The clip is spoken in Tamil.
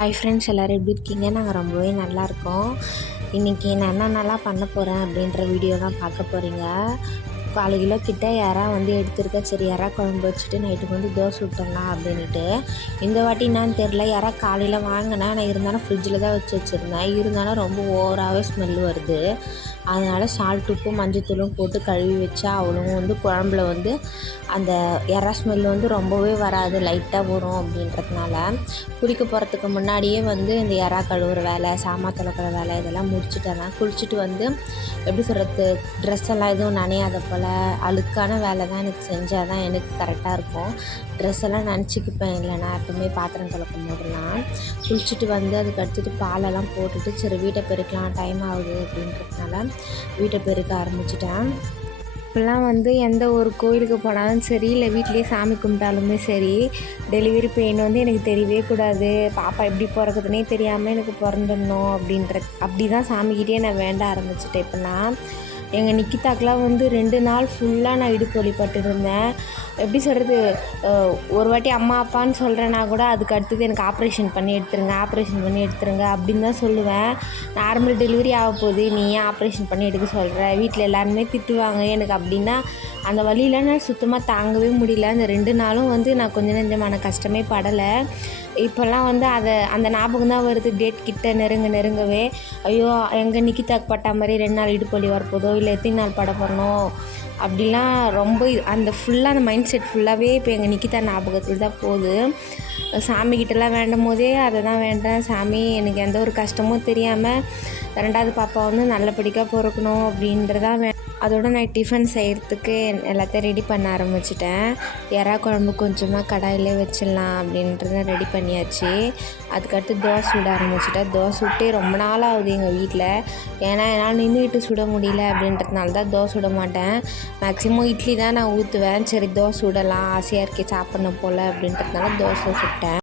ஹாய் ஃப்ரெண்ட்ஸ், எல்லோரும் எப்படி இருக்கீங்க? நாங்கள் ரொம்பவே நல்லாயிருக்கோம். இன்றைக்கி நான் என்னென்னலாம் பண்ண போகிறேன் அப்படின்ற வீடியோ தான் பார்க்க போகிறீங்க. 4 கிலோ கிட்ட எறா எடுத்துருக்கேன். சரி, எறா குழம்பு வச்சுட்டு நைட்டுக்கு தோசை விட்டுடலாம் அப்படின்ட்டு. இந்த வாட்டி என்னான்னு தெரில, எறா காலையில் வாங்கினேன். நான் இருந்தாலும் ஃப்ரிட்ஜில் தான் வச்சுருந்தேன். இருந்தாலும் ரொம்ப ஓவராகவே ஸ்மெல் வருது. அதனால் சால்ட், உப்பு, மஞ்சத்தூளும் போட்டு கழுவி வச்சா அவ்வளவும் குழம்புல அந்த எறா ஸ்மெல் ரொம்பவே வராது, லைட்டாக வரும். அப்படின்றதுனால குளிக்க போகிறதுக்கு முன்னாடியே இந்த எறா கழுவுற வேலை, சாமான் துலக்கிற வேலை இதெல்லாம் முடிச்சுட்டேன். குளிச்சுட்டு எப்படி சொல்கிறது, ட்ரெஸ் எல்லாம் எதுவும் நனையாத போல் அழுக்கான வேலை தான் எனக்கு செஞ்சால் தான் எனக்கு கரெக்டாக இருக்கும். ட்ரெஸ் எல்லாம் நினச்சிக்கிப்பேன். இல்லைனா எப்பவுமே பாத்திரம் துலக்கும் போதெல்லாம் குளிச்சுட்டு அதுக்கு அடுத்துட்டு பாலெல்லாம் போட்டுட்டு சரி வீட்டை பெருக்கலாம், டைம் ஆகுது அப்படின்றதுனால வீட்டை பெருக்க ஆரம்பிச்சிட்டேன். இப்போல்லாம் எந்த ஒரு கோயிலுக்கு போனாலும் சரி, இல்லை வீட்லேயே சாமி கும்பிட்டாலுமே சரி, டெலிவரி பெயின் எனக்கு தெரியவே கூடாது, பாப்பா எப்படி பிறக்குதுன்னே தெரியாமல் எனக்கு பிறந்துடணும் அப்படி தான் சாமிக்கிட்டே நான் வேண்ட ஆரம்பிச்சிட்டேன். இப்போல்லாம் எங்கள் நிக்கிதாக்கெலாம் 2 நாள் ஃபுல்லாக நான் இடுப்பு வலிப்பட்டு இருந்தேன். எப்படி சொல்கிறது, ஒரு வாட்டி அம்மா அப்பான்னு சொல்கிறேன்னா கூட அதுக்கு அடுத்தது எனக்கு ஆப்ரேஷன் பண்ணி எடுத்துருங்க அப்படின்னு தான் சொல்லுவேன். நார்மல் டெலிவரி ஆக போகுது, நீ ஏன் ஆப்ரேஷன் பண்ணி எடுக்க சொல்கிற, வீட்டில் எல்லாருமே திட்டுவாங்க எனக்கு அப்படின்னா அந்த வழியில் நான் சுத்தமாக தாங்கவே முடியல. அந்த 2 நாளும் நான் கொஞ்சம் நெஞ்சமான கஷ்டமே படலை. இப்போல்லாம் அந்த ஞாபகம் தான் வருது. டேட் கிட்ட நெருங்கவே ஐயோ எங்கள் நிக்கிதாக்கு பட்டா மாதிரி 2 நாள் இடுப்பு வலி வரப்போதோ, இல்லை எத்தனை நாள் பட போகிறனோ அப்படிலாம் ரொம்ப அந்த மைண்ட் செட் ஃபுல்லாகவே இப்போ எங்கள் நிக்கிதா ஞாபகத்தில் தான் போகுது. சாமிக்கிட்டலாம் வேண்டும் போதே அதை தான் வேண்டேன், சாமி எனக்கு எந்த ஒரு கஷ்டமும் தெரியாமல் 2வது பாப்பா நல்லபடியாக பிறக்கணும் அப்படின்றதான் அதோடு நான் டிஃபன் செய்கிறதுக்கு எல்லாத்தையும் ரெடி பண்ண ஆரம்பிச்சிட்டேன். எறா குழம்பு கொஞ்சமாக கடாயிலே வச்சிடலாம் அப்படின்றத ரெடி பண்ணியாச்சு. அதுக்கடுத்து தோசை சுட ஆரம்பிச்சிட்டேன். தோசை விட்டு ரொம்ப நாள் ஆகுது எங்கள் வீட்டில். ஏன்னா என்னால் நின்றுக்கிட்டு சுட முடியல அப்படின்றதுனால தான் தோசை சுட மாட்டேன். மேக்ஸிமம் இட்லி தான் நான் ஊற்றுவேன். சரி தோசை சுடலாம், ஆசையாக இருக்கே சாப்பிட்ணும் போல் அப்படின்றதுனால தோசை சுட்டேன்.